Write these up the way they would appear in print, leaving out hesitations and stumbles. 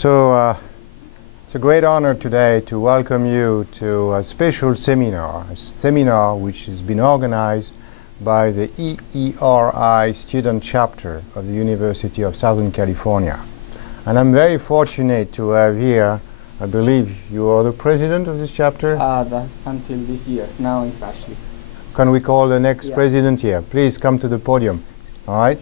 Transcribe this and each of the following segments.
So it's a great honor today to welcome you to a special seminar, which has been organized by the EERI Student Chapter of the University of Southern California. And I'm very fortunate to have here, I believe you are the president of this chapter? That's until this year. Now it's Ashley. Can we call the next president here? Please come to the podium. All right?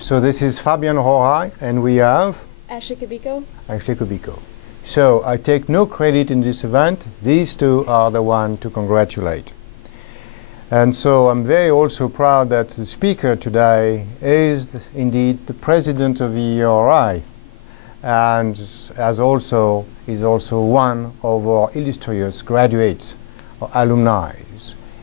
So this is Fabian Rohai, and we have? Ashley Kubico. Ashley Kubico. So I take no credit in this event. These two are the ones to congratulate. And so I'm very also proud that the speaker today is indeed the president of EERI, and is also one of our illustrious graduates or alumni.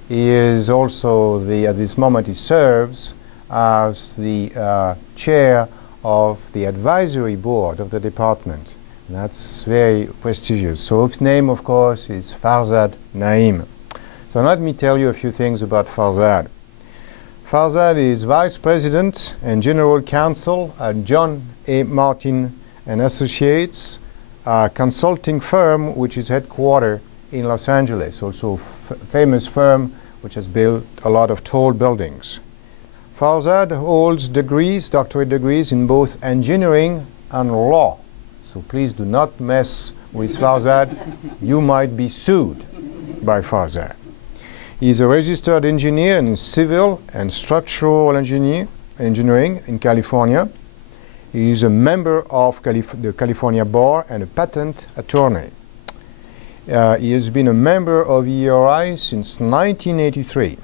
He is also at this moment he serves as the chair of the advisory board of the department. And that's very prestigious. So his name, of course, is Farzad Naeim. So let me tell you a few things about Farzad. Farzad is Vice President and General Counsel at John A. Martin and Associates, a consulting firm which is headquartered in Los Angeles, also a famous firm which has built a lot of tall buildings. Farzad holds degrees, doctorate degrees in both engineering and law. So please do not mess with Farzad. You might be sued by Farzad. He is a registered engineer in civil and structural engineering in California. He is a member of the California Bar and a patent attorney. He has been a member of EERI since 1983.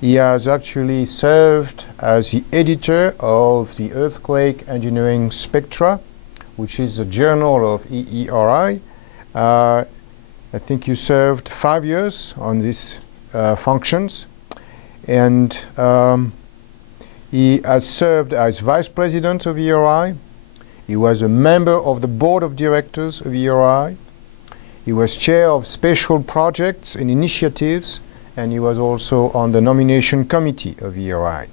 He has actually served as the editor of the Earthquake Engineering Spectra, which is a journal of EERI. I think you served 5 years on these functions, and he has served as vice president of EERI. He was a member of the board of directors of EERI. He was chair of special projects and initiatives, and he was also on the nomination committee of EERI.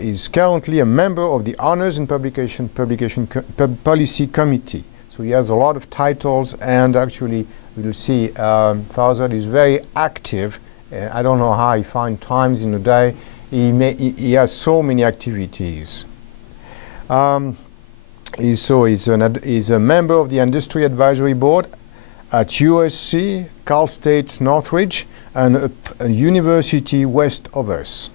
He is currently a member of the Honors and Publication Policy Committee. So he has a lot of titles, and actually we will see Farzad is very active. I don't know how he finds times in a day. He has so many activities. He's a member of the Industry Advisory Board at USC, Cal State Northridge, and a university west of us.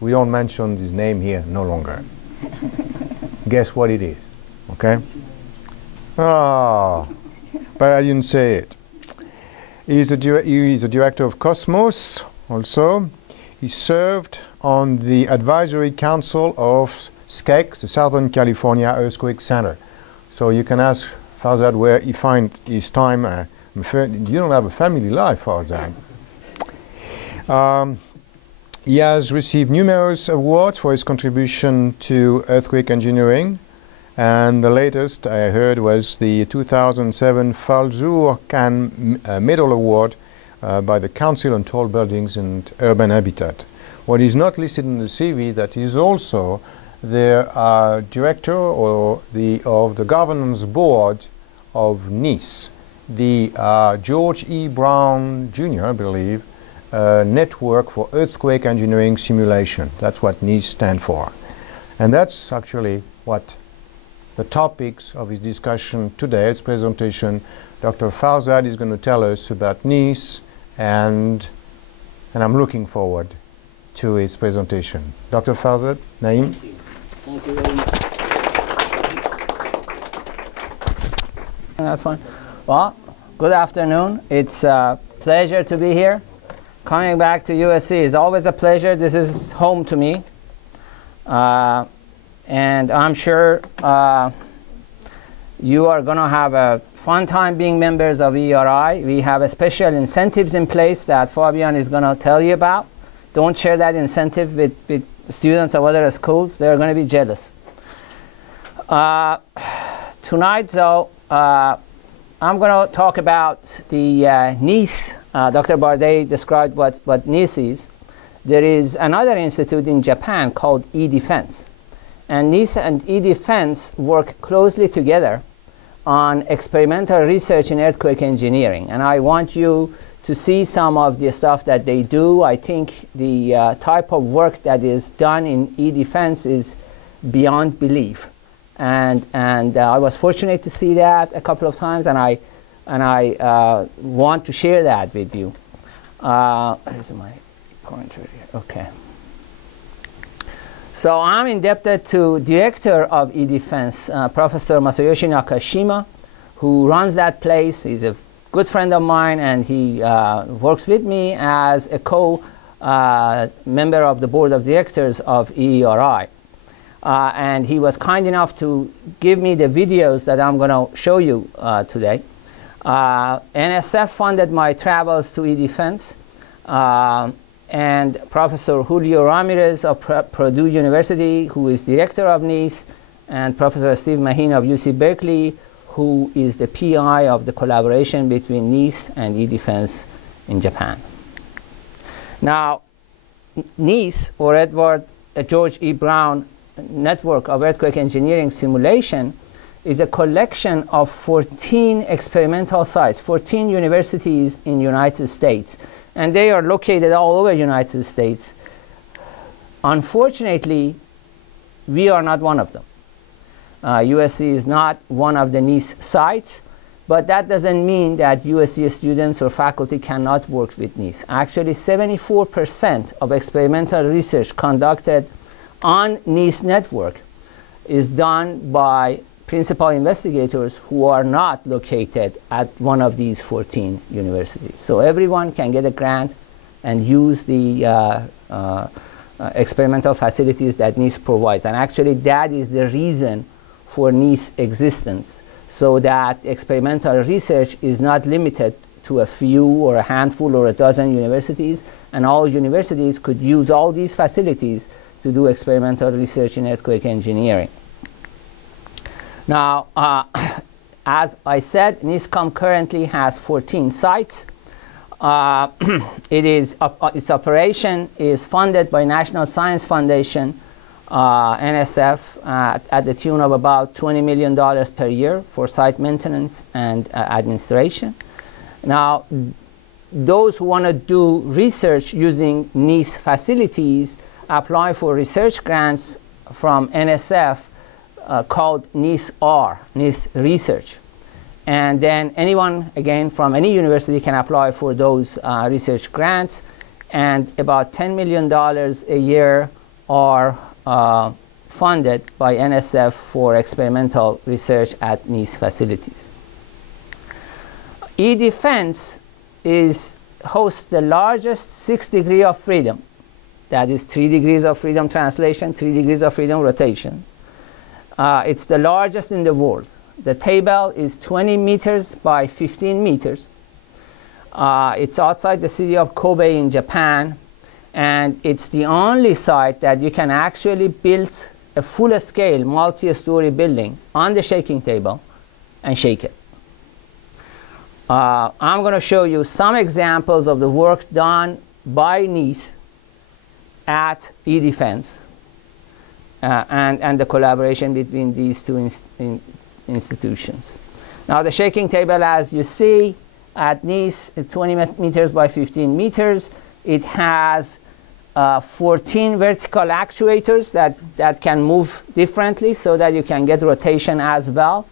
We don't mention his name here no longer. Guess what it is, okay? But I didn't say it. He is a director of Cosmos also. He served on the advisory council of SCEC, the Southern California Earthquake Center. So you can ask Farzad where he finds his time. You don't have a family life, Farzad. He has received numerous awards for his contribution to earthquake engineering, and the latest I heard was the 2007 Falzur Khan Medal Award by the Council on Tall Buildings and Urban Habitat. What is not listed in the CV, that is also the director of the governance board of NEES, the George E. Brown Jr., I believe, Network for Earthquake Engineering Simulation. That's what NEES stand for. And that's actually what the topics of his discussion today, his presentation. Dr. Farzad is going to tell us about NEES, and I'm looking forward to his presentation. Dr. Farzad Naeim. Thank you very much. That's fine. Well, good afternoon. It's a pleasure to be here. Coming back to USC is always a pleasure. This is home to me. And I'm sure you are going to have a fun time being members of EERI. We have a special incentives in place that Fabian is going to tell you about. Don't share that incentive with students of other schools. They're going to be jealous. Tonight, though, I'm going to talk about the NEES. Dr. Bardet described what NEES is. There is another institute in Japan called E-Defense. and NEES and E-Defense work closely together on experimental research in earthquake engineering. And I want you to see some of the stuff that they do. I think the type of work that is done in E-Defense is beyond belief. And I was fortunate to see that a couple of times, and I want to share that with you. Here's my pointer here. Okay. So I'm indebted to Director of E-Defense, Professor Masayoshi Nakashima, who runs that place. He's a good friend of mine, and he works with me as a co-member of the Board of Directors of EERI. And he was kind enough to give me the videos that I'm going to show you today. NSF funded my travels to E-Defense. And Professor Julio Ramirez of Purdue University, who is director of NEES, and Professor Steve Maheen of UC Berkeley, who is the PI of the collaboration between NEES and E-Defense in Japan. Now, NEES, or Edward George E. Brown Network of Earthquake Engineering Simulation, is a collection of 14 experimental sites, 14 universities in the United States. And they are located all over the United States. Unfortunately, we are not one of them. USC is not one of the NEES sites, but that doesn't mean that USC students or faculty cannot work with NEES. Actually, 74% of experimental research conducted on NEES network is done by principal investigators who are not located at one of these 14 universities. So everyone can get a grant and use the experimental facilities that NEES provides. And actually, that is the reason for NEES existence, so that experimental research is not limited to a few or a handful or a dozen universities, and all universities could use all these facilities to do experimental research in earthquake engineering. Now, as I said, NEESComm currently has 14 sites. Its operation is funded by National Science Foundation, NSF, at the tune of about $20 million per year for site maintenance and administration. Now, those who want to do research using NEES facilities apply for research grants from NSF called NEESR, NEES Research. And then anyone, again, from any university can apply for those research grants. And about $10 million a year are funded by NSF for experimental research at NEES facilities. E-Defense hosts the largest 6 degrees of freedom. That is 3 degrees of freedom translation, 3 degrees of freedom rotation. It's the largest in the world. The table is 20 meters by 15 meters. It's outside the city of Kobe in Japan, and it's the only site that you can actually build a full-scale multi-story building on the shaking table and shake it. I'm going to show you some examples of the work done by NEES at E-Defense and the collaboration between these two institutions. Now, the shaking table, as you see, at NEES, 20 meters by 15 meters. It has 14 vertical actuators that can move differently so that you can get rotation as well,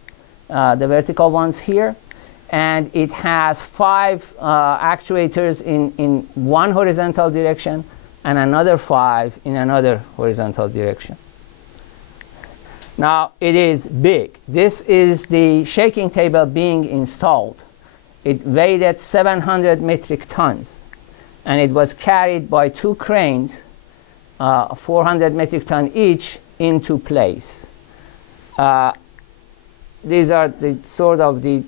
the vertical ones here. And it has 5 actuators in one horizontal direction and another 5 in another horizontal direction. Now, it is big. This is the shaking table being installed. It weighed 700 metric tons, and it was carried by 2 cranes, 400 metric ton each, into place. These are the sort of the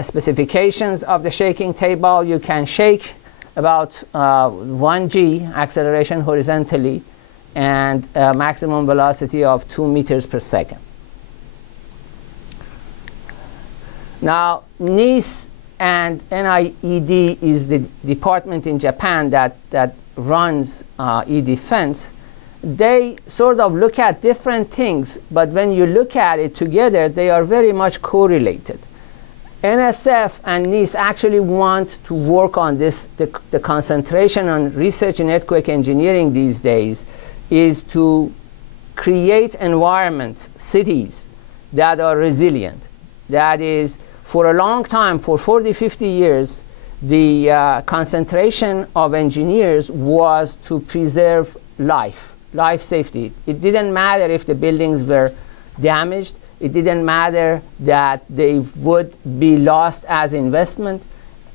specifications of the shaking table. You can shake about 1 g acceleration horizontally and a maximum velocity of 2 meters per second. Now, NEES and NIED is the department in Japan that runs E-Defense. they sort of look at different things, but when you look at it together, they are very much correlated. NSF and NEES actually want to work on this. The concentration on research in earthquake engineering these days is to create environments, cities that are resilient. That is, for a long time, for 40, 50 years, the concentration of engineers was to preserve life safety. It didn't matter if the buildings were damaged. It didn't matter that they would be lost as investment.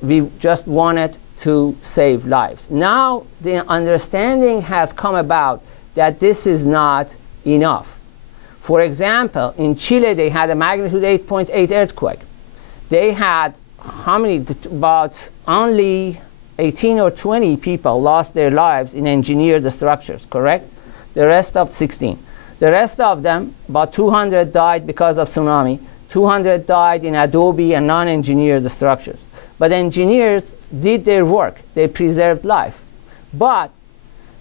We just wanted to save lives. Now the understanding has come about that this is not enough. For example, in Chile, they had a magnitude 8.8 earthquake. They had how many? About only 18 or 20 people lost their lives in engineered structures, correct? The rest of 16. The rest of them, about 200 died because of tsunami. 200 died in adobe and non-engineered structures. But engineers did their work. They preserved life. But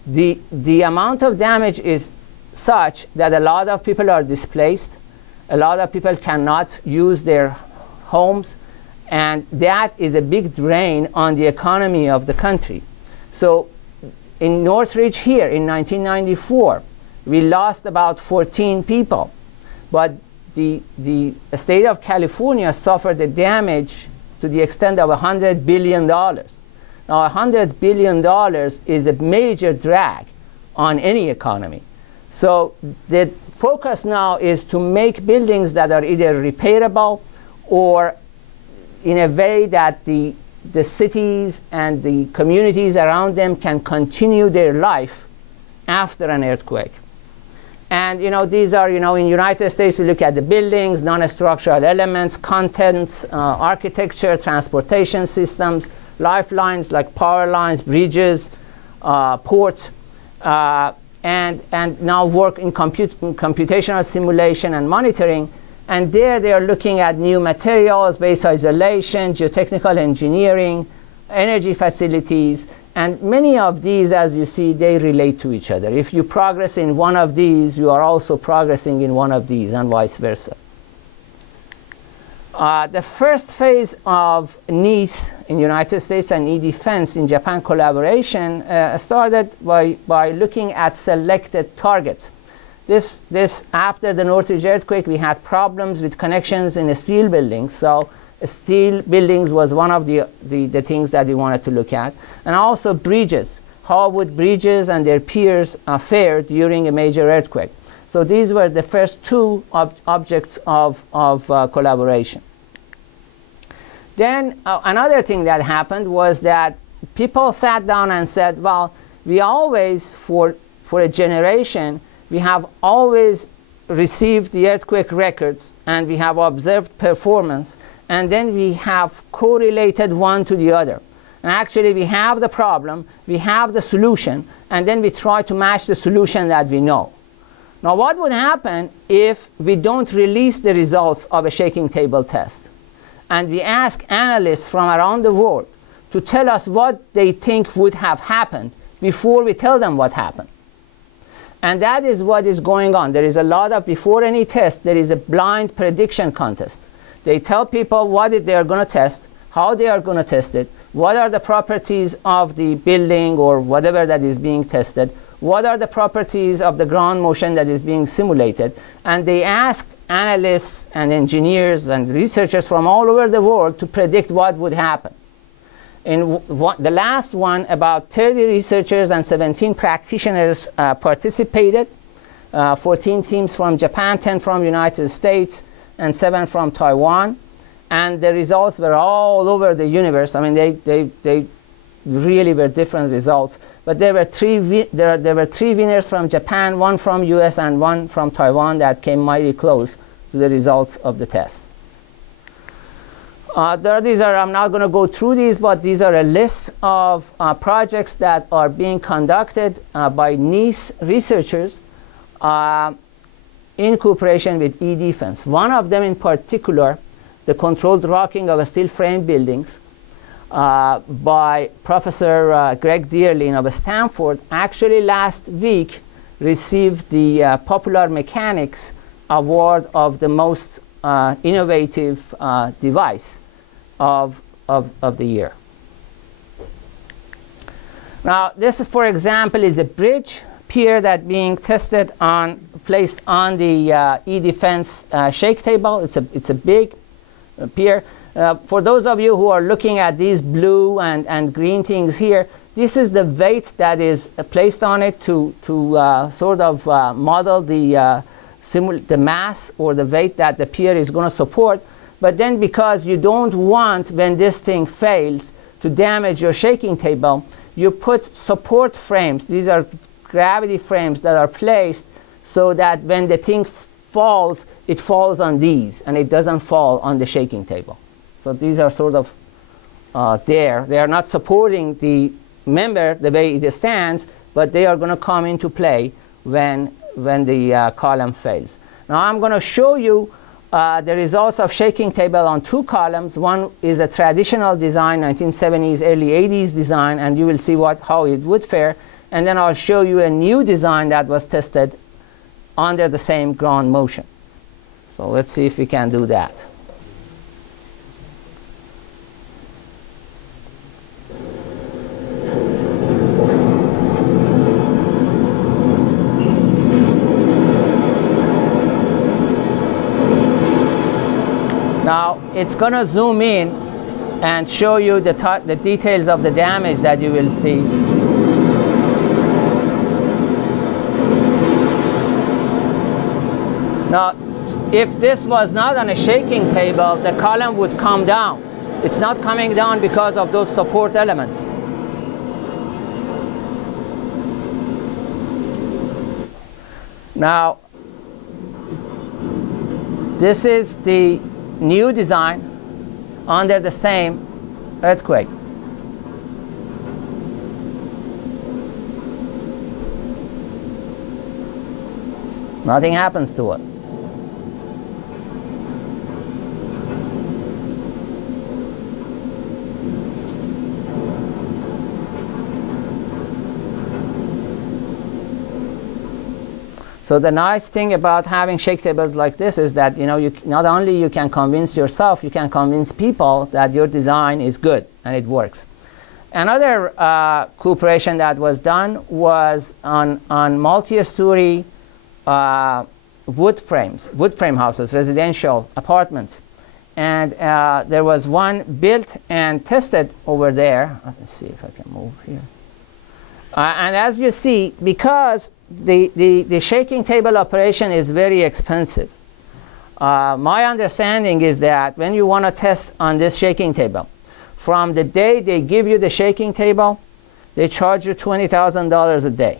the amount of damage is such that a lot of people are displaced. A lot of people cannot use their homes. And that is a big drain on the economy of the country. So in Northridge here in 1994, we lost about 14 people. But the state of California suffered the damage to the extent of $100 billion. Now, $100 billion is a major drag on any economy. So the focus now is to make buildings that are either repairable or in a way that the cities and the communities around them can continue their life after an earthquake. And these are, in the United States, we look at the buildings, non-structural elements, contents, architecture, transportation systems, lifelines like power lines, bridges, ports, and now work in computational simulation and monitoring. And there they are looking at new materials, base isolation, geotechnical engineering, energy facilities. And many of these, as you see, they relate to each other. If you progress in one of these, you are also progressing in one of these, and vice versa. The first phase of NEES in the United States and E-Defense in Japan collaboration started by looking at selected targets. This after the Northridge earthquake, we had problems with connections in the steel buildings. So steel buildings was one of the things that we wanted to look at. And also bridges. How would bridges and their piers fare during a major earthquake? So these were the first two objects of collaboration. Then another thing that happened was that people sat down and said, well, we always, for a generation, we have always received the earthquake records, and we have observed performance, and then we have correlated one to the other. And actually, we have the problem, we have the solution, and then we try to match the solution that we know. Now, what would happen if we don't release the results of a shaking table test? And we ask analysts from around the world to tell us what they think would have happened before we tell them what happened. And that is what is going on. There is a lot of, before any test, there is a blind prediction contest. They tell people what they are going to test, how they are going to test it, what are the properties of the building or whatever that is being tested, what are the properties of the ground motion that is being simulated. And they asked analysts and engineers and researchers from all over the world to predict what would happen. In the last one, about 30 researchers and 17 practitioners participated, 14 teams from Japan, 10 from the United States, and 7 from Taiwan. And the results were all over the universe. I mean, they really were different results. But there were three winners from Japan, 1 from US, and 1 from Taiwan that came mighty close to the results of the test. I'm not going to go through these, but these are a list of projects that are being conducted by NEES researchers in cooperation with E-Defense. One of them in particular, the controlled rocking of steel frame buildings by Professor Greg Dearlin of Stanford. Actually, last week, received the Popular Mechanics Award of the most innovative device of the year. Now, this is, for example, is a bridge pier that being tested on, placed on the E-Defense shake table. It's a big pier. For those of you who are looking at these blue and green things here, this is the weight that is placed on it to sort of model the mass or the weight that the pier is going to support. But then because you don't want, when this thing fails, to damage your shaking table, you put support frames. These are gravity frames that are placed so that when the thing falls, it falls on these and it doesn't fall on the shaking table. So these are sort of there. They are not supporting the member the way it stands, but they are going to come into play when the column fails. Now I'm going to show you the results of shaking table on two columns. One is a traditional design, 1970s, early 80s design, and you will see how it would fare. And then I'll show you a new design that was tested under the same ground motion. So let's see if we can do that. Now, it's going to zoom in and show you the details of the damage that you will see. Now, if this was not on a shaking table, the column would come down. It's not coming down because of those support elements. Now, this is the new design under the same earthquake. Nothing happens to it. So the nice thing about having shake tables like this is that not only you can convince yourself, you can convince people that your design is good and it works. Another cooperation that was done was on multi-story wood frame houses, residential apartments. And there was one built and tested over there. Let's see if I can move here. And as you see, because the shaking table operation is very expensive, my understanding is that when you want to test on this shaking table, from the day they give you the shaking table, they charge you $20,000 a day.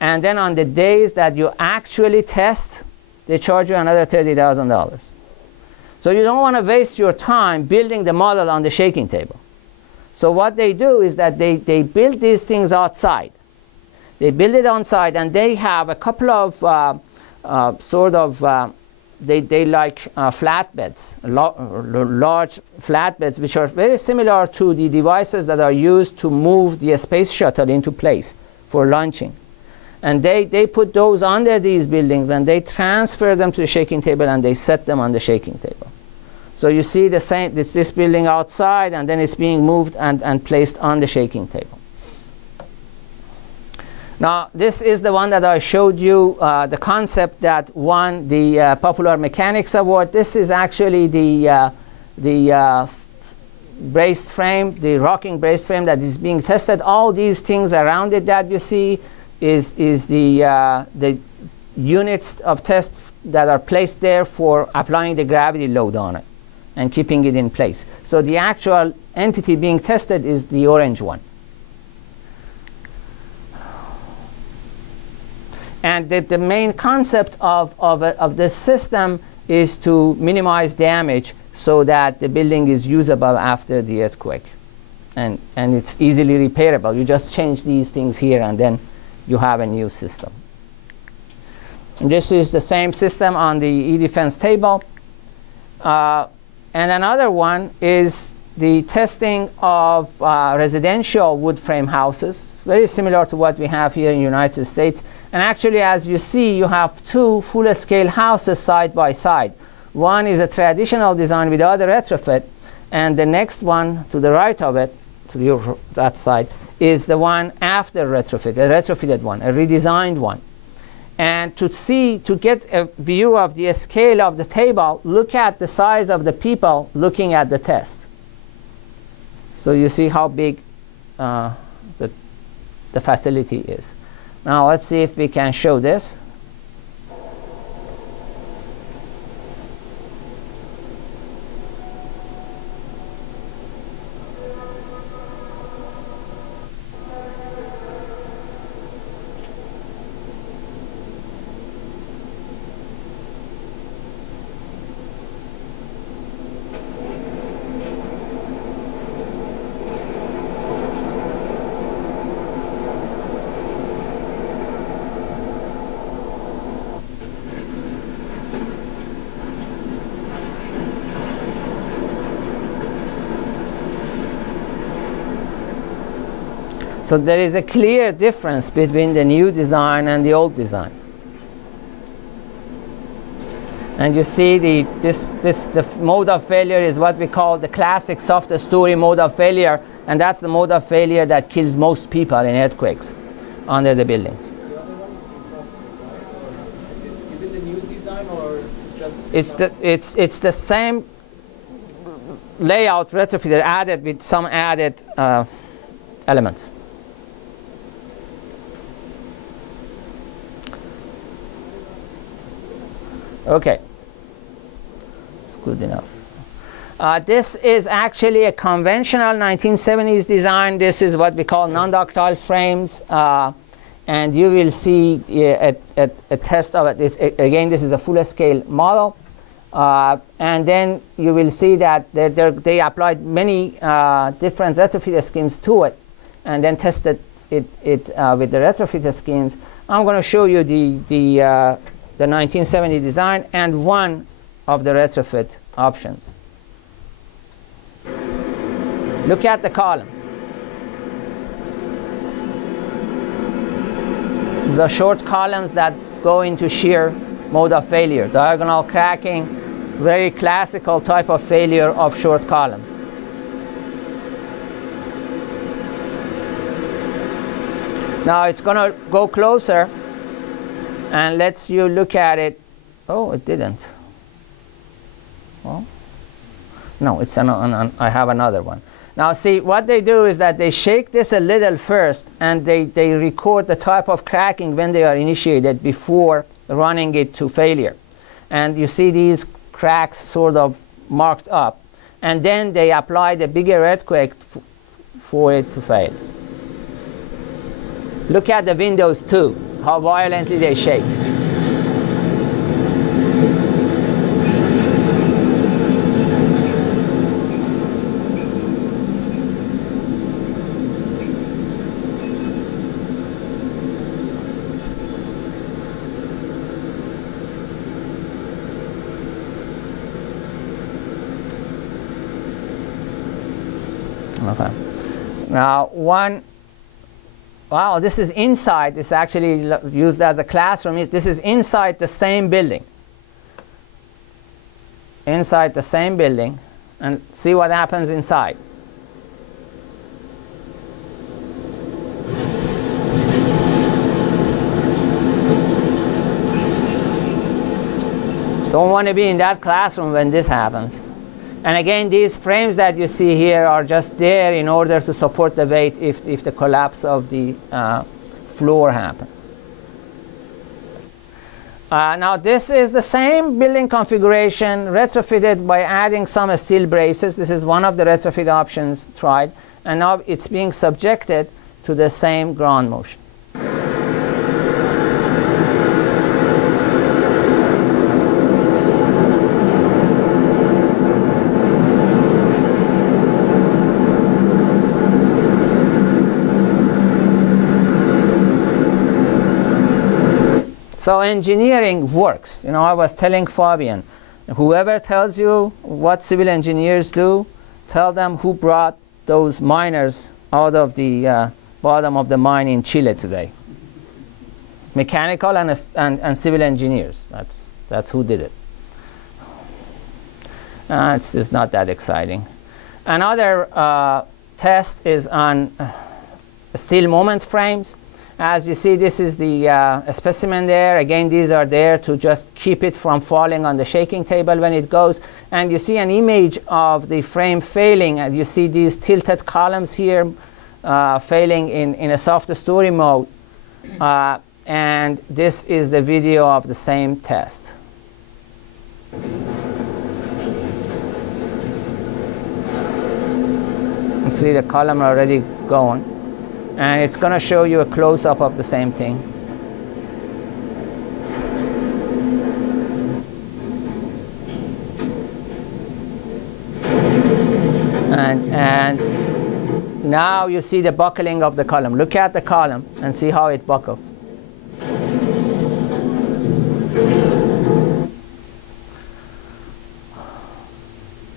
And then on the days that you actually test, they charge you another $30,000. So you don't want to waste your time building the model on the shaking table. So what they do is that they build these things outside. They build it on site, and they have a couple of they like flatbeds, large flatbeds, which are very similar to the devices that are used to move the space shuttle into place for launching. And they put those under these buildings, and they transfer them to the shaking table, and they set them on the shaking table. So you see the same, this building outside, and then it's being moved and placed on the shaking table. Now, this is the one that I showed you, the concept that won the Popular Mechanics Award. This is actually the braced frame, the rocking braced frame that is being tested. All these things around it that you see is the units of test that are placed there for applying the gravity load on it and keeping it in place. So the actual entity being tested is the orange one. And the main concept of this system is to minimize damage so that the building is usable after the earthquake. And it's easily repairable. You just change these things here, and then you have a new system. And this is the same system on the E-Defense table. And another one is the testing of residential wood frame houses, very similar to what we have here in the United States. And actually, as you see, you have two full-scale houses side by side. One is a traditional design with the other retrofit, and the next one to the right of it, to that side, is the one after retrofit, a retrofitted one, a redesigned one. And to get a view of the scale of the table, look at the size of the people looking at the test. So you see how big the facility is. Now let's see if we can show this. So there is a clear difference between the new design and the old design. And you see the mode of failure is what we call the classic soft story mode of failure, and that's the mode of failure that kills most people in earthquakes under the buildings. The other one is it the new design or it's just? It's the same layout retrofitted, added with some added elements. Okay, it's good enough. This is actually a conventional 1970s design. This is what we call non-ductile frames, and you will see a test of it. Again, this is a full-scale model, and then you will see that they applied many different retrofit schemes to it, and then tested it with the retrofit schemes. I'm going to show you the 1970 design and one of the retrofit options. Look at the columns. These are short columns that go into shear mode of failure. Diagonal cracking, very classical type of failure of short columns. Now it's going to go closer and lets you look at it. Oh, it didn't. Well, no, it's I have another one. Now see, what they do is that they shake this a little first, and they record the type of cracking when they are initiated before running it to failure. And you see these cracks sort of marked up. And then they apply the bigger earthquake for it to fail. Look at the windows too, how violently they shake. Okay. Now wow, this is inside. This is actually used as a classroom. This is inside the same building. Inside the same building, and see what happens inside. Don't want to be in that classroom when this happens. And again, these frames that you see here are just there in order to support the weight if the collapse of the floor happens. Now this is the same building configuration retrofitted by adding some steel braces. This is one of the retrofit options tried. And now it's being subjected to the same ground motion. So engineering works. You know, I was telling Fabian, whoever tells you what civil engineers do, tell them who brought those miners out of the bottom of the mine in Chile today. Mechanical and civil engineers. That's who did it. It's just not that exciting. Another test is on steel moment frames. As you see, this is the specimen there. Again, these are there to just keep it from falling on the shaking table when it goes. And you see an image of the frame failing. And you see these tilted columns here failing in a soft story mode. And this is the video of the same test. You see the column already going. And it's going to show you a close-up of the same thing. And now you see the buckling of the column. Look at the column and see how it buckles.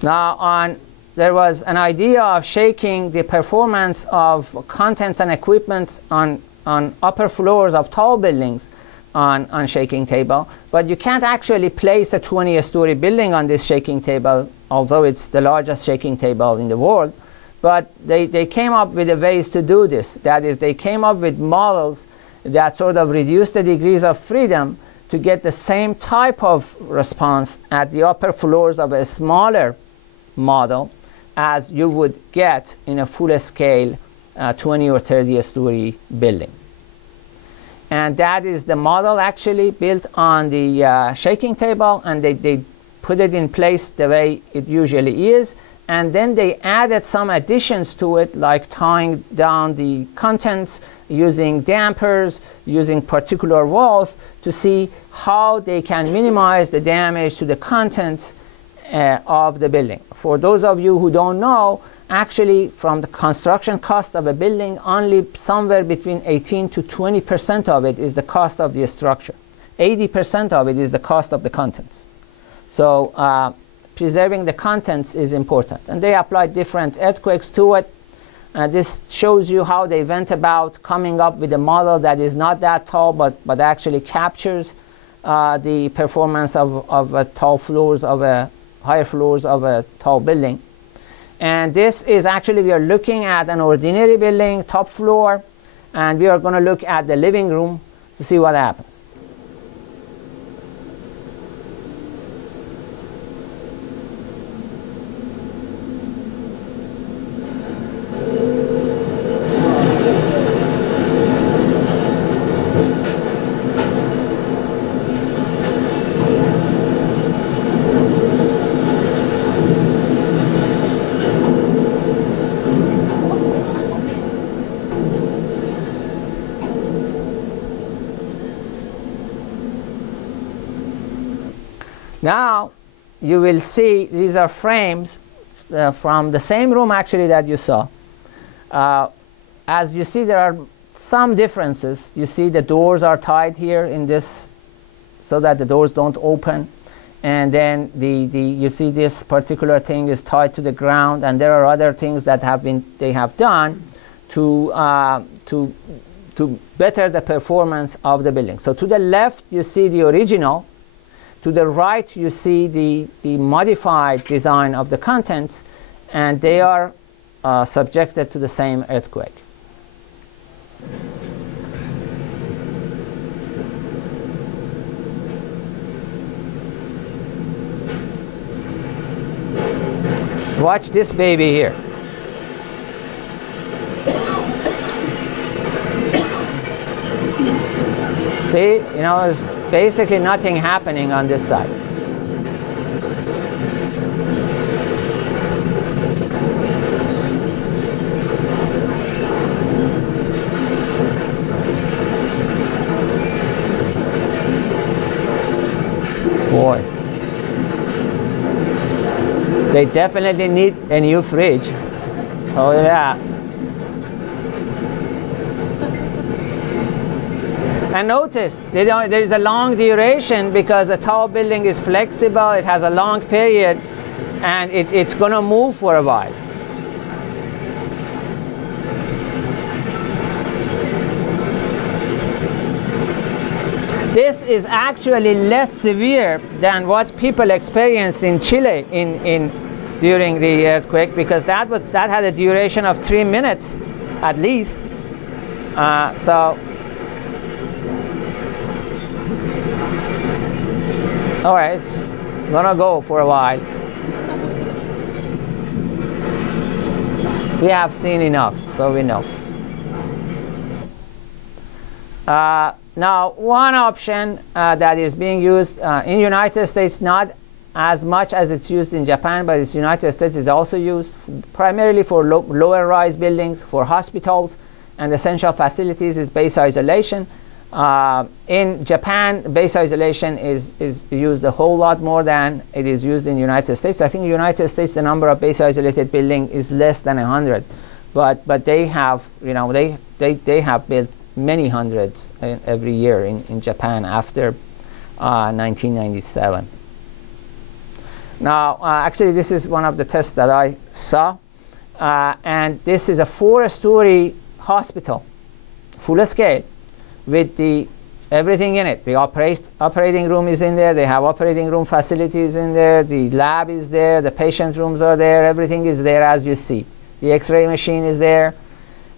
Now, there was an idea of shaking the performance of contents and equipment on upper floors of tall buildings on shaking table. But you can't actually place a 20-story building on this shaking table, although it's the largest shaking table in the world. But they came up with ways to do this. That is, they came up with models that sort of reduce the degrees of freedom to get the same type of response at the upper floors of a smaller model as you would get in a full-scale 20 or 30-story building. And that is the model actually built on the shaking table, and they put it in place the way it usually is. And then they added some additions to it, like tying down the contents, using dampers, using particular walls to see how they can minimize the damage to the contents of the building. For those of you who don't know, actually from the construction cost of a building, only somewhere between 18 to 20% of it is the cost of the structure. 80% of it is the cost of the contents. So preserving the contents is important. And they applied different earthquakes to it. This shows you how they went about coming up with a model that is not that tall, but actually captures the performance of tall floors of a higher floors of a tall building. And this is actually, we are looking at an ordinary building, top floor, and we are going to look at the living room to see what happens. Now, you will see these are frames from the same room actually that you saw. As you see, there are some differences. You see the doors are tied here in this so that the doors don't open. And then you see this particular thing is tied to the ground. And there are other things that they have done to better the performance of the building. So to the left, you see the original. To the right, you see the modified design of the contents, and they are subjected to the same earthquake. Watch this baby here. See, you know, there's basically nothing happening on this side. Boy, they definitely need a new fridge. So yeah. And notice, there is a long duration because a tall building is flexible. It has a long period. and it's going to move for a while. This is actually less severe than what people experienced in Chile during the earthquake, because that had a duration of 3 minutes at least. So, all right, it's gonna go for a while. We have seen enough, so we know. Now, one option that is being used in United States, not as much as it's used in Japan, but in the United States is also used primarily for lower rise buildings, for hospitals and essential facilities, is base isolation. In Japan, base isolation is used a whole lot more than it is used in the United States. I think in the United States the number of base isolated building is less than 100, but they have, you know, they have built many hundreds every year in Japan after 1997. Now, actually, this is one of the tests that I saw, and this is a 4-story hospital, full scale, with everything in it. The operating room is in there. They have operating room facilities in there. The lab is there. The patient rooms are there. Everything is there as you see. The X-ray machine is there,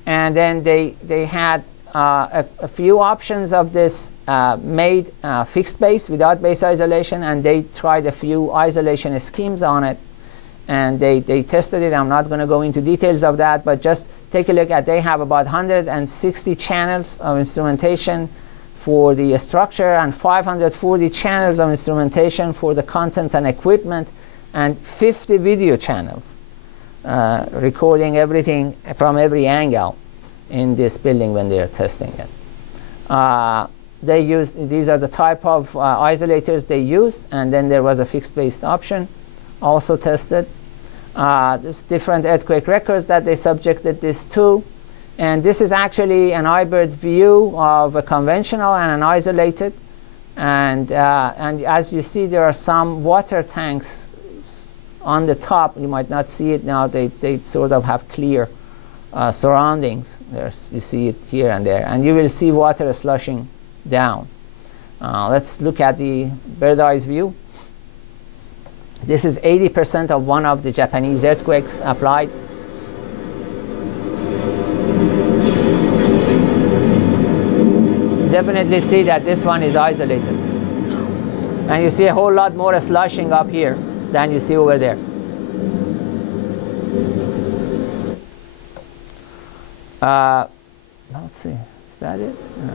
and then they had a few options of this made fixed base without base isolation, and they tried a few isolation schemes on it, and they tested it. I'm not going to go into details of that, but just take a look at, they have about 160 channels of instrumentation for the structure and 540 channels of instrumentation for the contents and equipment, and 50 video channels recording everything from every angle in this building when they are testing it. They used, these are the type of isolators they used, and then there was a fixed based option also tested. There's different earthquake records that they subjected this to, and this is actually an hybrid view of a conventional and an isolated, and as you see, there are some water tanks on the top. You might not see it now. They sort of have clear surroundings. You see it here and there, and you will see water slushing down. Let's look at the bird's eye view. This is 80% of one of the Japanese earthquakes applied. Definitely see that this one is isolated, and you see a whole lot more slushing up here than you see over there. Let's see, is that it? No.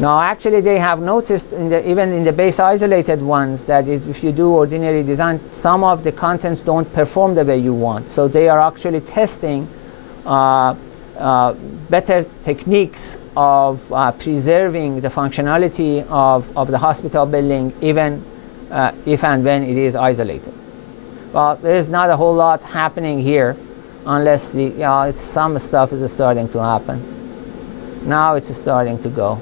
Now, actually, they have noticed even in the base isolated ones that if you do ordinary design, some of the contents don't perform the way you want. So they are actually testing better techniques of preserving the functionality of the hospital building, even if and when it is isolated. Well, there is not a whole lot happening here, unless some stuff is starting to happen. Now it's starting to go.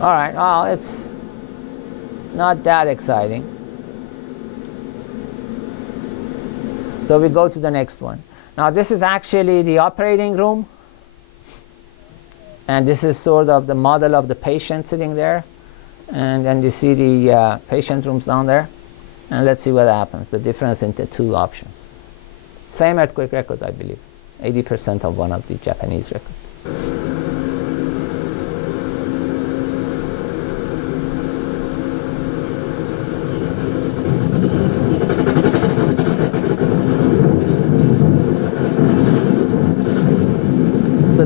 All right, well, it's not that exciting. So we go to the next one. Now, this is actually the operating room, and this is sort of the model of the patient sitting there, and then you see the patient rooms down there, and let's see what happens, the difference in the two options. Same earthquake record, I believe, 80% of one of the Japanese records.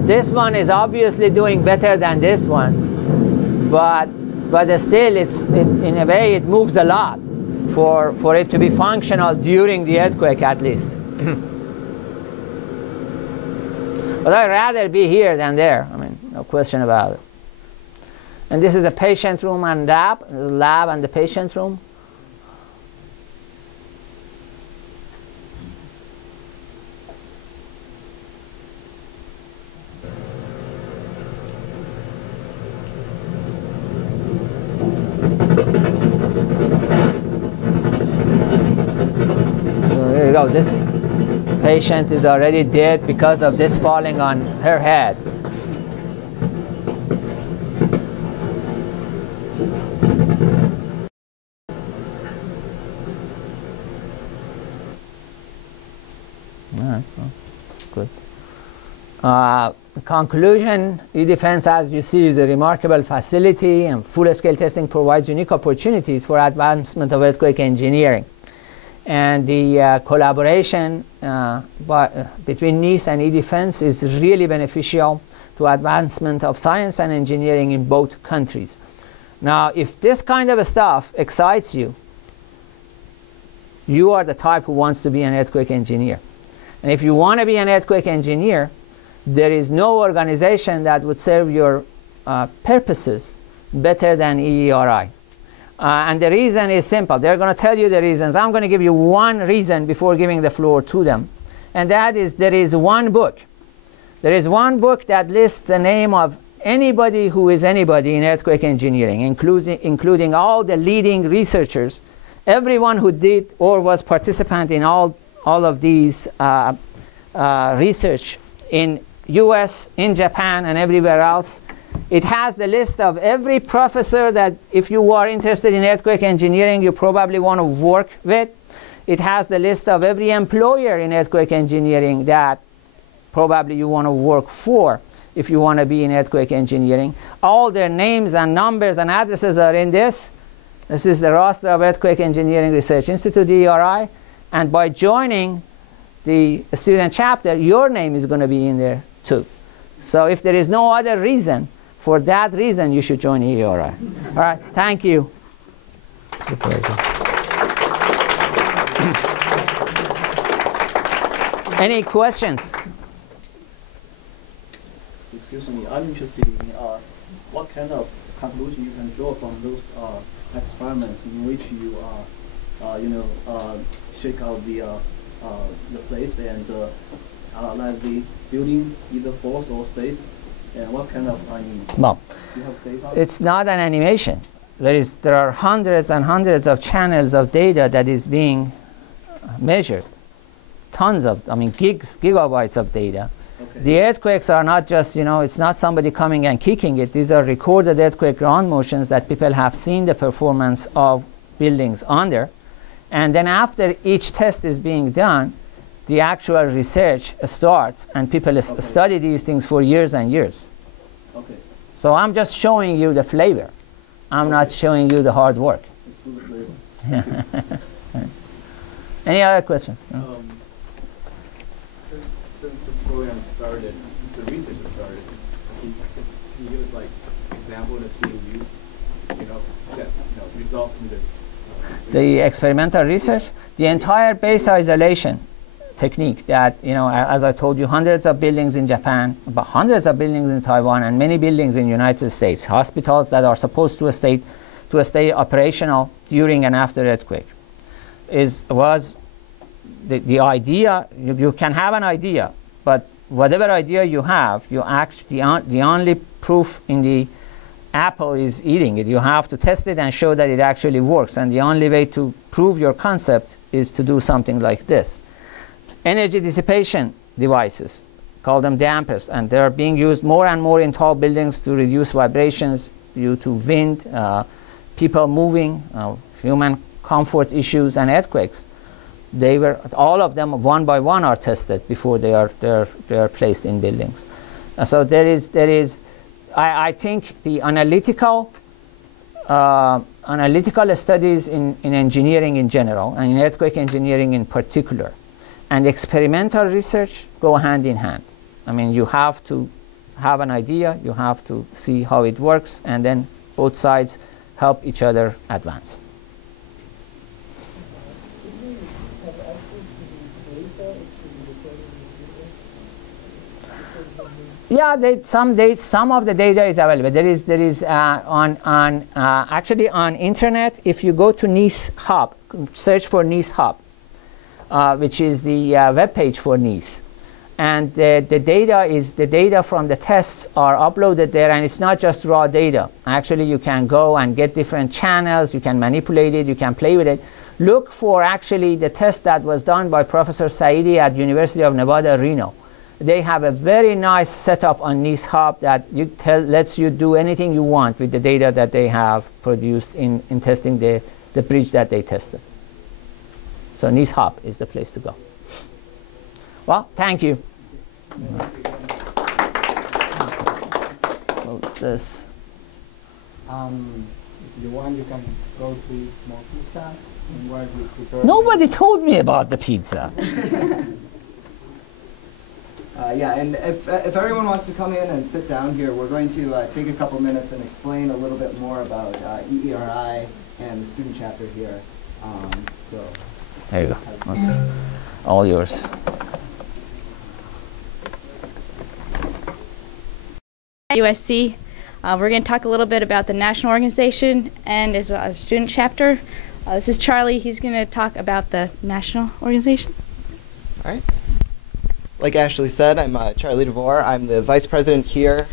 This one is obviously doing better than this one, but still, it's in a way it moves a lot for it to be functional during the earthquake, at least. But I'd rather be here than there. I mean, no question about it. And this is a patient room and lab and the patient room. There you go. This patient is already dead because of this falling on her head. Good. Conclusion, E-Defense, as you see, is a remarkable facility, and full-scale testing provides unique opportunities for advancement of earthquake engineering. And the collaboration between NEES and E-Defense is really beneficial to advancement of science and engineering in both countries. Now, if this kind of stuff excites you, you are the type who wants to be an earthquake engineer. And if you want to be an earthquake engineer, there is no organization that would serve your purposes better than EERI. And the reason is simple. They're going to tell you the reasons. I'm going to give you one reason before giving the floor to them. And that is, there is one book. There is one book that lists the name of anybody who is anybody in earthquake engineering, including all the leading researchers, everyone who did or was participant in all of these research in US, in Japan, and everywhere else. It has the list of every professor that, if you are interested in earthquake engineering, you probably want to work with. It has the list of every employer in earthquake engineering that probably you want to work for if you want to be in earthquake engineering. All their names and numbers and addresses are in this. This is the roster of Earthquake Engineering Research Institute, EERI. And by joining the student chapter, your name is going to be in there too. So if there is no other reason, for that reason, you should join EERI. All right, thank you. Any questions? Excuse me, I'm interested in what kind of conclusion you can draw from those experiments in which you check out the place and like the building either falls or stays, and what kind of well, you have data? It's not an animation. There are hundreds and hundreds of channels of data that is being measured. Tons of, gigabytes of data. Okay. The earthquakes are not just, it's not somebody coming and kicking it. These are recorded earthquake ground motions that people have seen the performance of buildings under. And then after each test is being done, the actual research starts, and people study these things for years and years. Okay. So I'm just showing you the flavor. I'm not showing you the hard work. It's for the flavor. Any other questions? Since this program started, since the research has started, can you give us like an example that's being used, result from this? The experimental research, the entire base isolation technique that, as I told you, hundreds of buildings in Japan, about hundreds of buildings in Taiwan, and many buildings in the United States, hospitals that are supposed to stay operational during and after earthquake, was the idea. You can have an idea, but whatever idea you have, the only proof in the apple is eating it. You have to test it and show that it actually works, and the only way to prove your concept is to do something like this. Energy dissipation devices, call them dampers, and they're being used more and more in tall buildings to reduce vibrations due to wind, people moving, human comfort issues, and earthquakes. All of them one by one are tested before they are placed in buildings. So there is I think the analytical studies in engineering in general, and in earthquake engineering in particular, and experimental research go hand in hand. You have to have an idea, you have to see how it works, and then both sides help each other advance. Yeah, some of the data is available. There is actually on internet. If you go to NEES Hub, search for NEES Hub, which is the web page for NEES, and the data from the tests are uploaded there, and it's not just raw data. Actually, you can go and get different channels. You can manipulate it. You can play with it. Look for actually the test that was done by Professor Saidi at University of Nevada, Reno. They have a very nice setup on NEES Hub that lets you do anything you want with the data that they have produced in testing the bridge that they tested. So NEES Hub is the place to go. Well, thank you. So this. If you want, you can go to eat more pizza. And while we prepare Nobody told me about the pizza. Yeah, and if everyone wants to come in and sit down here, we're going to take a couple minutes and explain a little bit more about EERI and the student chapter here. So There you go. That's all yours. USC. We're going to talk a little bit about the national organization and as well as student chapter. This is Charlie. He's going to talk about the national organization. All right. Like Ashley said, I'm Charlie DeVore. I'm the vice president here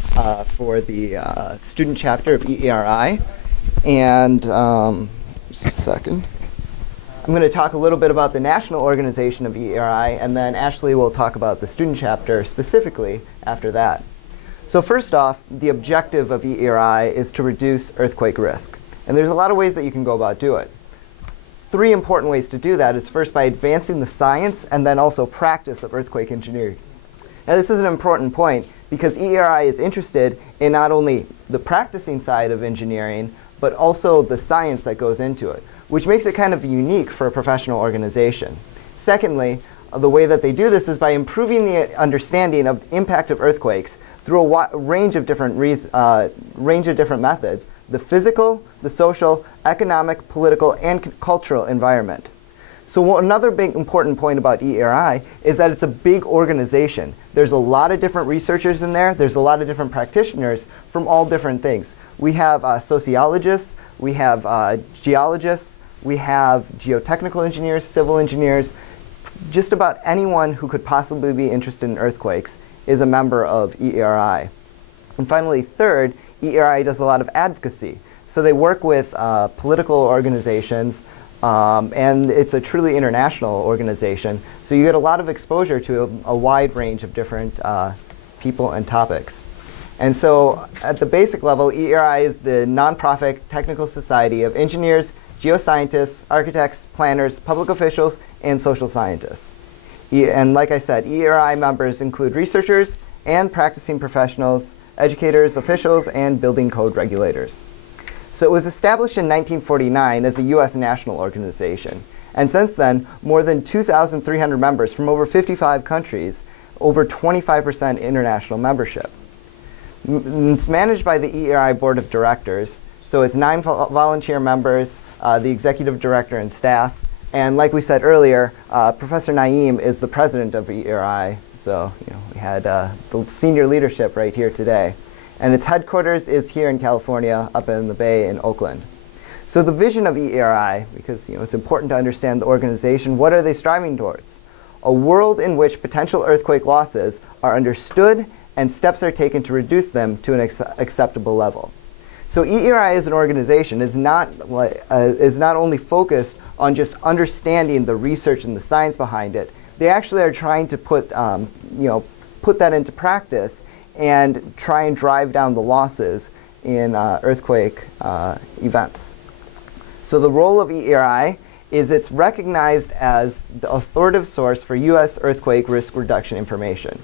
for the student chapter of EERI. And just a second. I'm going to talk a little bit about the national organization of EERI, and then Ashley will talk about the student chapter specifically after that. So first off, the objective of EERI is to reduce earthquake risk. And there's a lot of ways that you can go about doing it. 3 important ways to do that is first by advancing the science and then also practice of earthquake engineering. Now this is an important point because EERI is interested in not only the practicing side of engineering, but also the science that goes into it, which makes it kind of unique for a professional organization. Secondly, the way that they do this is by improving the understanding of the impact of earthquakes through a range of different methods: the physical, the social, economic, political, and cultural environment. So another big important point about EERI is that it's a big organization. There's a lot of different researchers in there. There's a lot of different practitioners from all different things. We have sociologists, we have geologists, we have geotechnical engineers, civil engineers. Just about anyone who could possibly be interested in earthquakes is a member of EERI. And finally, third, EERI does a lot of advocacy. So they work with political organizations, and it's a truly international organization. So you get a lot of exposure to a wide range of different people and topics. And so at the basic level, EERI is the nonprofit technical society of engineers, geoscientists, architects, planners, public officials, and social scientists. And like I said, EERI members include researchers and practicing professionals, educators, officials, and building code regulators. So it was established in 1949 as a U.S. national organization. And since then, more than 2,300 members from over 55 countries, over 25% international membership. It's managed by the EERI Board of Directors. So it's 9 volunteer members, the executive director and staff. And like we said earlier, Professor Naeim is the president of EERI. So we had the senior leadership right here today. And its headquarters is here in California, up in the Bay in Oakland. So the vision of EERI, because it's important to understand the organization, what are they striving towards? A world in which potential earthquake losses are understood and steps are taken to reduce them to an acceptable level. So EERI as an organization is not only focused on just understanding the research and the science behind it. They actually are trying to put that into practice and try and drive down the losses in earthquake events. So the role of EERI is it's recognized as the authoritative source for U.S. earthquake risk reduction information.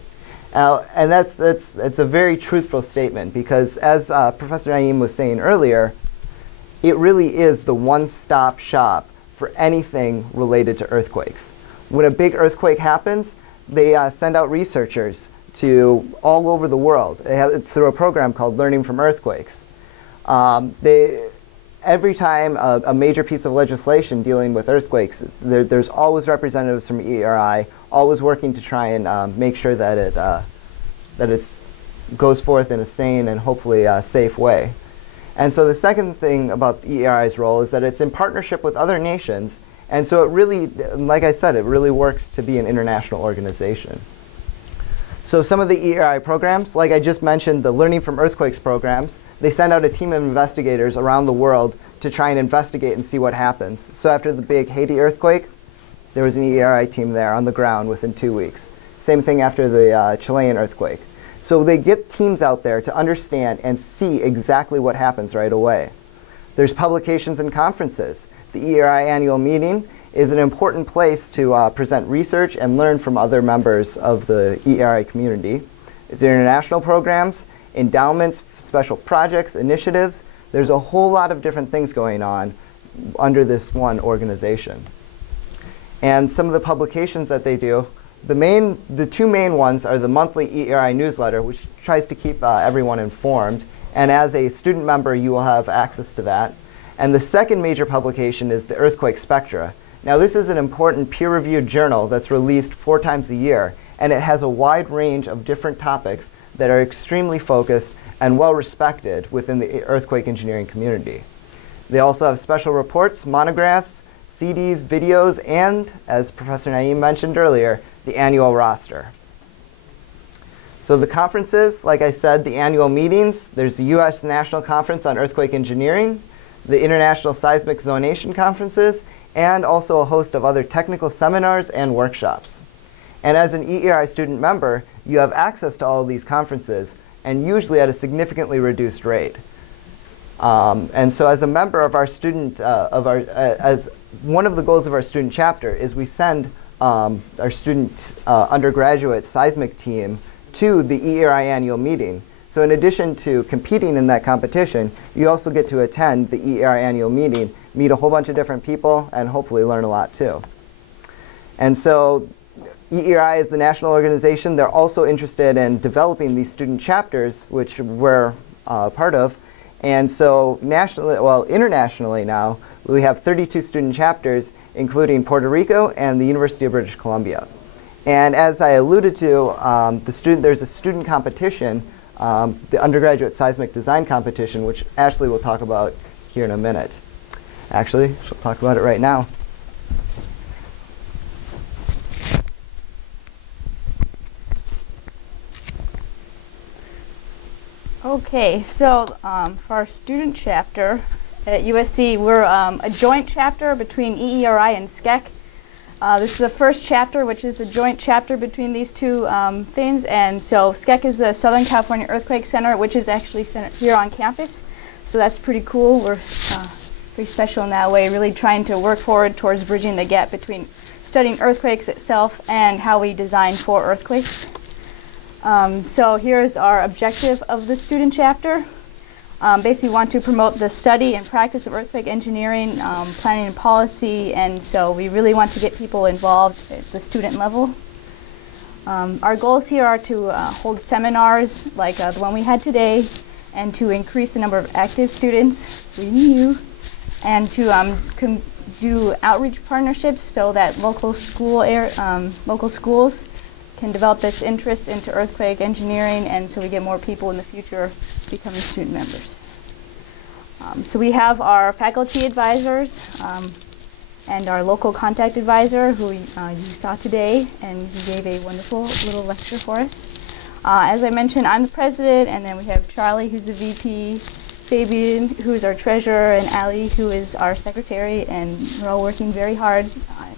And that's a very truthful statement because as Professor Naeim was saying earlier, it really is the one-stop shop for anything related to earthquakes. When a big earthquake happens, they send out researchers to all over the world. It's through a program called Learning from Earthquakes. Every time a major piece of legislation dealing with earthquakes, there's always representatives from EERI, always working to try and make sure that that it goes forth in a sane and hopefully safe way. And so the second thing about EERI's role is that it's in partnership with other nations, and so it really, like I said, it really works to be an international organization. So some of the EERI programs, like I just mentioned, the Learning from Earthquakes programs, they send out a team of investigators around the world to try and investigate and see what happens. So after the big Haiti earthquake, there was an EERI team there on the ground within 2 weeks. Same thing after the Chilean earthquake. So they get teams out there to understand and see exactly what happens right away. There's publications and conferences. The EERI annual meeting is an important place to present research and learn from other members of the EERI community. It's international programs, endowments, special projects, initiatives. There's a whole lot of different things going on under this one organization. And some of the publications that they do, the two main ones are the monthly EERI newsletter, which tries to keep everyone informed. And as a student member, you will have access to that. And the second major publication is the Earthquake Spectra. Now this is an important peer-reviewed journal that's released 4 times a year, and it has a wide range of different topics that are extremely focused and well respected within the earthquake engineering community. They also have special reports, monographs, CDs, videos, and, as Professor Naeim mentioned earlier, the annual roster. So the conferences, like I said, the annual meetings, there's the U.S. National Conference on Earthquake Engineering, the International Seismic Zonation Conferences, and also a host of other technical seminars and workshops. And as an EERI student member, you have access to all of these conferences, and usually at a significantly reduced rate. And so as a member of our student, as one of the goals of our student chapter is we send our student undergraduate seismic team to the EERI annual meeting. So in addition to competing in that competition, you also get to attend the EERI annual meeting, meet a whole bunch of different people, and hopefully learn a lot too. And so EERI is the national organization. They're also interested in developing these student chapters, which we're part of. And so nationally, well, internationally now, we have 32 student chapters, including Puerto Rico and the University of British Columbia. And as I alluded to, there's a student competition, the undergraduate seismic design competition, which Ashley will talk about here in a minute. Actually, she'll talk about it right now. Okay, so for our student chapter at USC, we're a joint chapter between EERI and SCEC. This is the first chapter, which is the joint chapter between these two things. And so SCEC is the Southern California Earthquake Center, which is actually centered here on campus. So that's pretty cool. We're pretty special in that way, really trying to work forward towards bridging the gap between studying earthquakes itself and how we design for earthquakes. So here's our objective of the student chapter. Basically want to promote the study and practice of earthquake engineering, planning and policy, and so we really want to get people involved at the student level. Our goals here are to hold seminars like the one we had today, and to increase the number of active students, including you, and to do outreach partnerships so that local schools can develop this interest into earthquake engineering, and so we get more people in the future becoming student members. So we have our faculty advisors and our local contact advisor, who you saw today, and he gave a wonderful little lecture for us. As I mentioned, I'm the president, and then we have Charlie, who's the VP, Fabian, who's our treasurer, and Ali, who is our secretary, and we're all working very hard.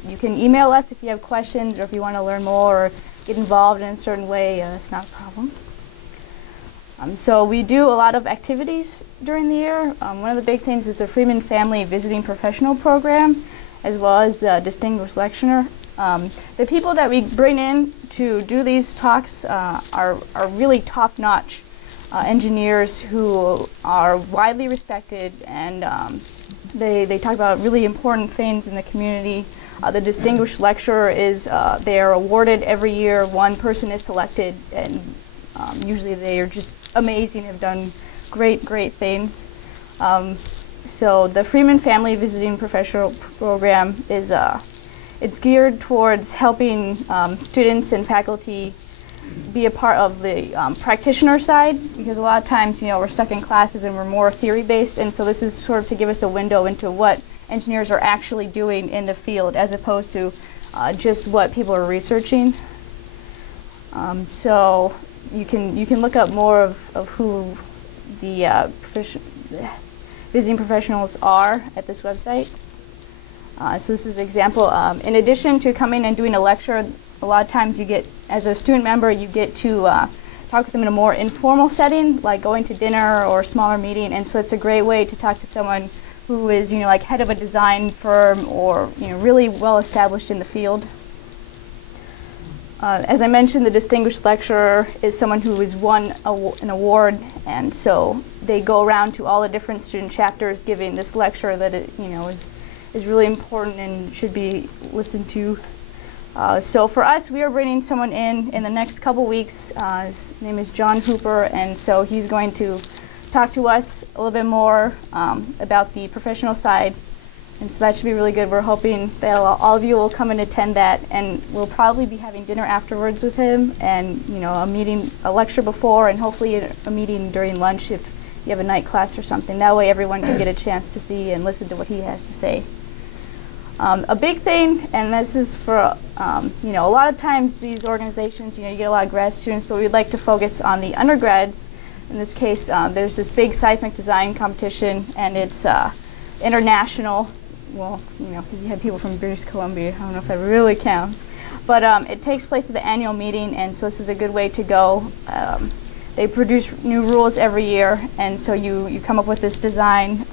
You can email us if you have questions, or if you want to learn more, or get involved in a certain way, it's not a problem. So we do a lot of activities during the year. One of the big things is the Freeman Family Visiting Professional Program, as well as the Distinguished Lecturer. The people that we bring in to do these talks are really top-notch engineers who are widely respected, and they talk about really important things in the community. The Distinguished Lecturer is, they are awarded every year. One person is selected, and usually they are just amazing, have done great, great things. So the Freeman Family Visiting Professional Program is it's geared towards helping students and faculty be a part of the practitioner side, because a lot of times, we're stuck in classes and we're more theory-based, and so this is sort of to give us a window into what engineers are actually doing in the field, as opposed to just what people are researching. So you can look up more of who the visiting professionals are at this website. So this is an example. In addition to coming and doing a lecture, a lot of times you get, as a student member, you get to talk with them in a more informal setting, like going to dinner or a smaller meeting, and so it's a great way to talk to someone who is, like head of a design firm or, really well established in the field. As I mentioned, the distinguished lecturer is someone who has won an award, and so they go around to all the different student chapters giving this lecture that is really important and should be listened to. So for us, we are bringing someone in the next couple weeks. His name is John Hooper, and so he's going to talk to us a little bit more about the professional side, and so that should be really good. We're hoping that all of you will come and attend that, and we'll probably be having dinner afterwards with him, and a lecture before, and hopefully a meeting during lunch if you have a night class or something. That way everyone can get a chance to see and listen to what he has to say. A big thing, and this is for, a lot of times these organizations, you get a lot of grad students, but we'd like to focus on the undergrads. In this case, there's this big seismic design competition, and it's international. Well, because you have people from British Columbia. I don't know if that really counts. But it takes place at the annual meeting, and so this is a good way to go. They produce new rules every year, and so you come up with this design.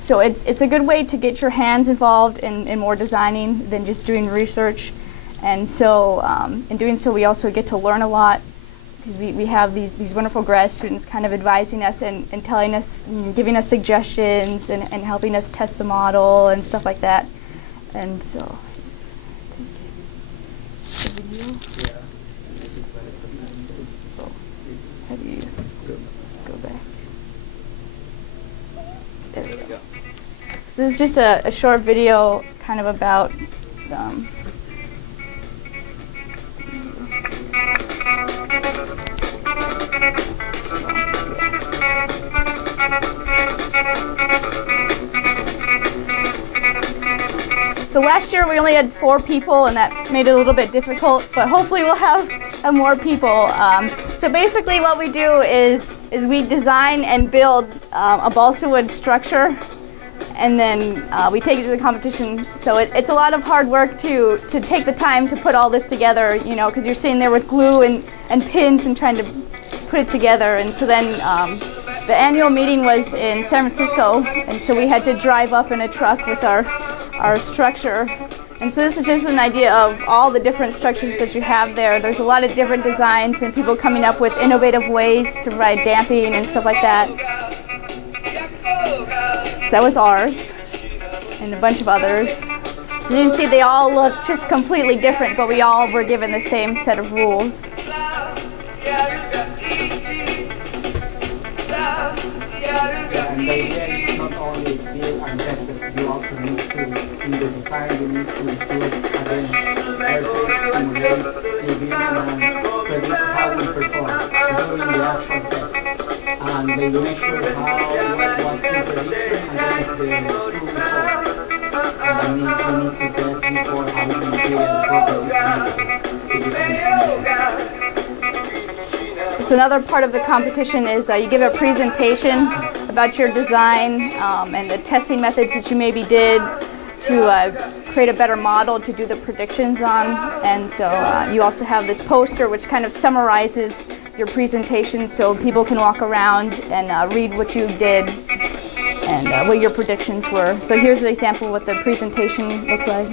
So it's a good way to get your hands involved in more designing than just doing research. And so in doing so, we also get to learn a lot, because we have these wonderful grad students kind of advising us and telling us, giving us suggestions and helping us test the model and stuff like that. And so, Yeah. how do you go back? There we go. So this is just a short video kind of about So last year we only had 4 people, and that made it a little bit difficult, but hopefully we'll have more people. So basically what we do is we design and build a balsa wood structure, and then we take it to the competition. So it's a lot of hard work to take the time to put all this together, because you're sitting there with glue and pins and trying to put it together. And so then the annual meeting was in San Francisco, and so we had to drive up in a truck with our structure. And so this is just an idea of all the different structures that you have there. There's a lot of different designs and people coming up with innovative ways to provide damping and stuff like that. So that was ours, and a bunch of others. As you can see, they all look just completely different, but we all were given the same set of rules. And the idea is not only build and test this, you also need to, in the design, you need to include, again, airflow, simulate, reveal, and predict how we perform during the actual test. And they measure what the prediction against the true result. And that means we need to test before how the material properly connected. So another part of the competition is you give a presentation about your design and the testing methods that you maybe did to create a better model to do the predictions on. And so you also have this poster which kind of summarizes your presentation, so people can walk around and read what you did and what your predictions were. So here's an example of what the presentation looked like.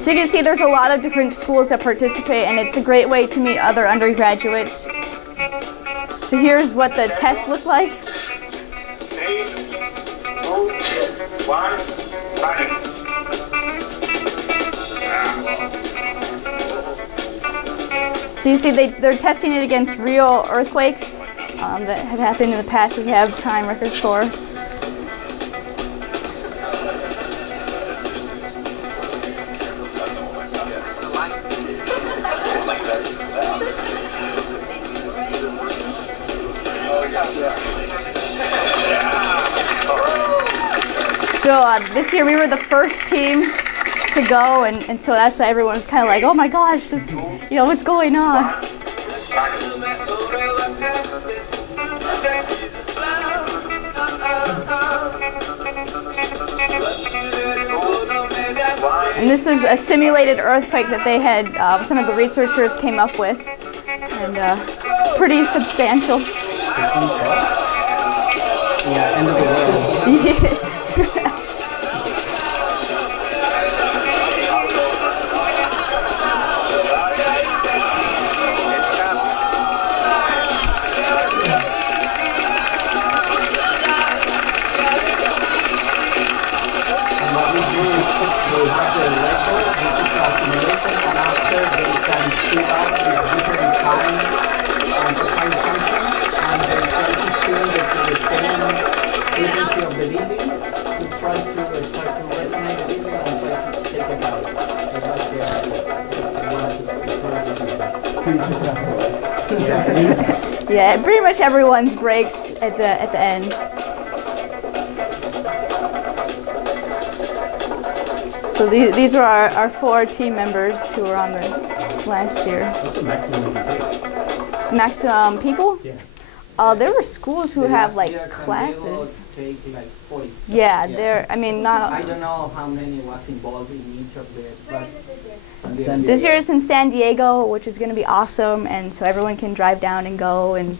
So you can see there's a lot of different schools that participate, and it's a great way to meet other undergraduates. So here's what the test looked like. 3, 2, 1, fight. So you see they're testing it against real earthquakes that have happened in the past that we have time records for. So this year we were the first team to go, and so that's why everyone was kind of like, oh my gosh, this, you know, what's going on? And this was a simulated earthquake that they had, some of the researchers came up with, and it's pretty substantial. Yeah, end of the world. Yeah, pretty much everyone's breaks at the end. So these are our 4 team members who were on the last year. What's the maximum you can take? Maximum people? Yeah. There were schools who have like classes. Take like 40. Yeah, they're. I mean, not. I don't know how many was involved in each of the. But this year is in San Diego, which is going to be awesome, and so everyone can drive down and go. And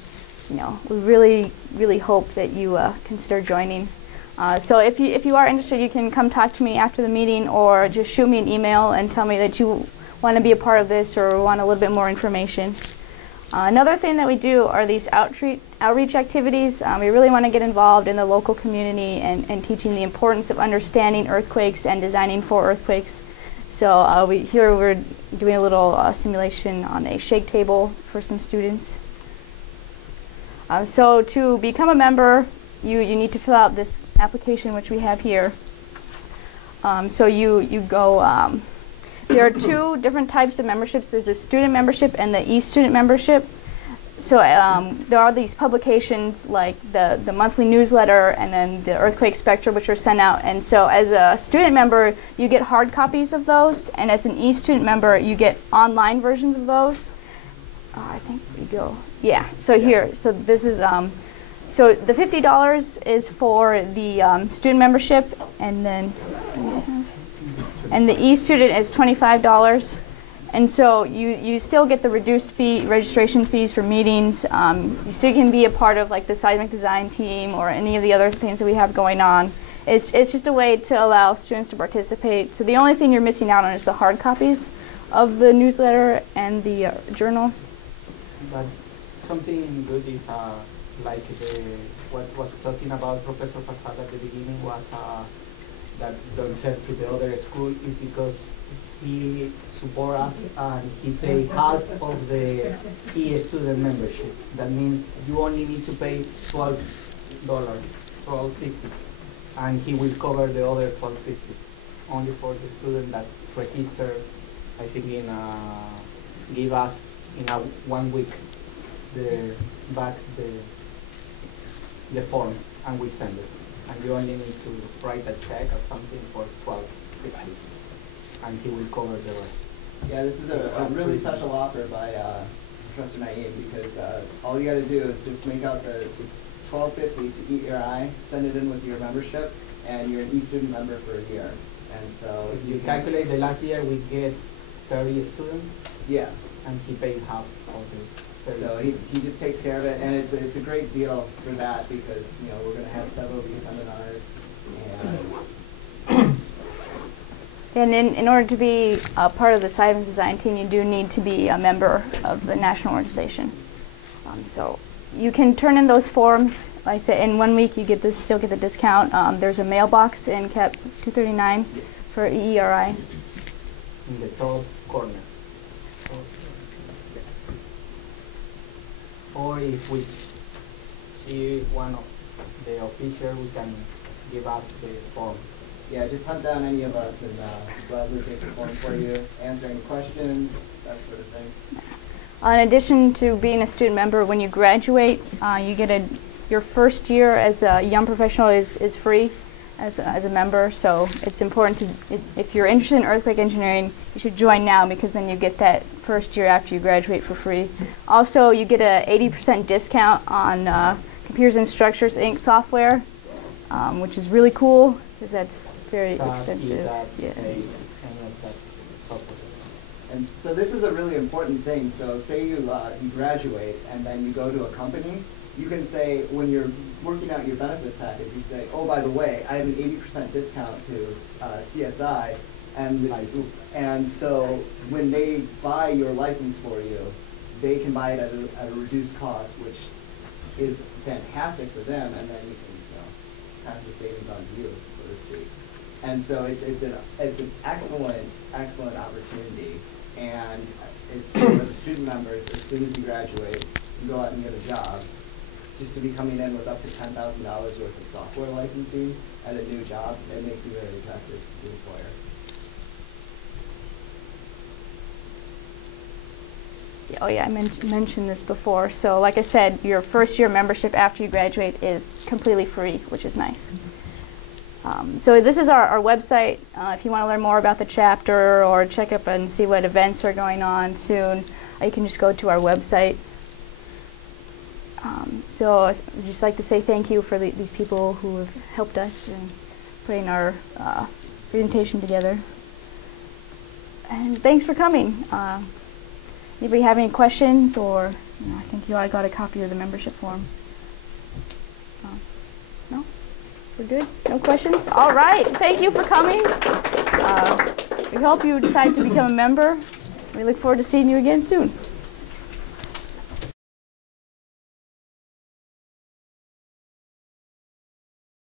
you know, we really hope that you consider joining. So if you are interested, you can come talk to me after the meeting, or just shoot me an email and tell me that you want to be a part of this or want a little bit more information. Another thing that we do are these outreach activities. We really want to get involved in the local community and teaching the importance of understanding earthquakes and designing for earthquakes. So here we're doing a little simulation on a shake table for some students. So to become a member, you need to fill out this application, which we have here. So you go. There are 2 different types of memberships. There's a student membership and the e-student membership. So there are these publications like the monthly newsletter and then the earthquake spectra, which are sent out. And so as a student member, you get hard copies of those, and as an e-student member, you get online versions of those. I think we go. Yeah. So here. So this is. So the $50 is for the student membership, and then. And the e-student is $25, and so you still get the reduced fee, registration fees for meetings. You still can be a part of like the seismic design team or any of the other things that we have going on. It's just a way to allow students to participate. So the only thing you're missing out on is the hard copies of the newsletter and the journal. But something good is like what was talking about Professor Farzad at the beginning was. That don't sell to the other school is because he supports us and he pays half of the e-student membership. That means you only need to pay $12, $12.50, and he will cover the other $12.50 only for the student that register. I think give us in 1 week the form, and we send it. And you only need to write a check or something for $12.50, and he will cover the rest. Yeah, this is a really special offer by Professor Naeim, because all you got to do is just make out the $12.50 to EERI, send it in with your membership, and you're an e-student member for a year. And so if you calculate the last year, we get 30 students. Yeah. And he paid half of it. So he just takes care of it, and it's a great deal for that, because you know we're going to have several of these seminars. And in order to be a part of the seismic design team, you do need to be a member of the national organization. So you can turn in those forms. Like I said, in 1 week you still get the discount. There's a mailbox in Cap 239 for EERI. In the top corner. Or if we see one of the officials, we can give us the form. Yeah, just hunt down any of us and gladly take the form for you, answer any questions, that sort of thing. In addition to being a student member, when you graduate, you get your first year as a young professional is free. as a member. So it's important to, if you're interested in earthquake engineering, you should join now, because then you get that first year after you graduate for free. Also, you get a 80% discount on Computers and Structures Inc. software, which is really cool because that's very expensive. Yeah. And so this is a really important thing. So say you graduate and then you go to a company, you can say, when you're working out your benefits package, you say, oh, by the way, I have an 80% discount to CSI, and so when they buy your license for you, they can buy it at a reduced cost, which is fantastic for them, and then you can pass the savings on to you, so to speak. And so it's an excellent opportunity, and it's for the student members. As soon as you graduate, you go out and get a job. Just to be coming in with up to $10,000 worth of software licensing at a new job, it makes you very attractive to the employer. Oh yeah, I mentioned this before. So like I said, your first year membership after you graduate is completely free, which is nice. So this is our website. If you want to learn more about the chapter or check up and see what events are going on soon, you can just go to our website. So I'd just like to say thank you for these people who have helped us in putting our presentation together. And thanks for coming. Anybody have any questions, or I think you all got a copy of the membership form. No? We're good? No questions? All right. Thank you for coming. We hope you decide to become a member. We look forward to seeing you again soon.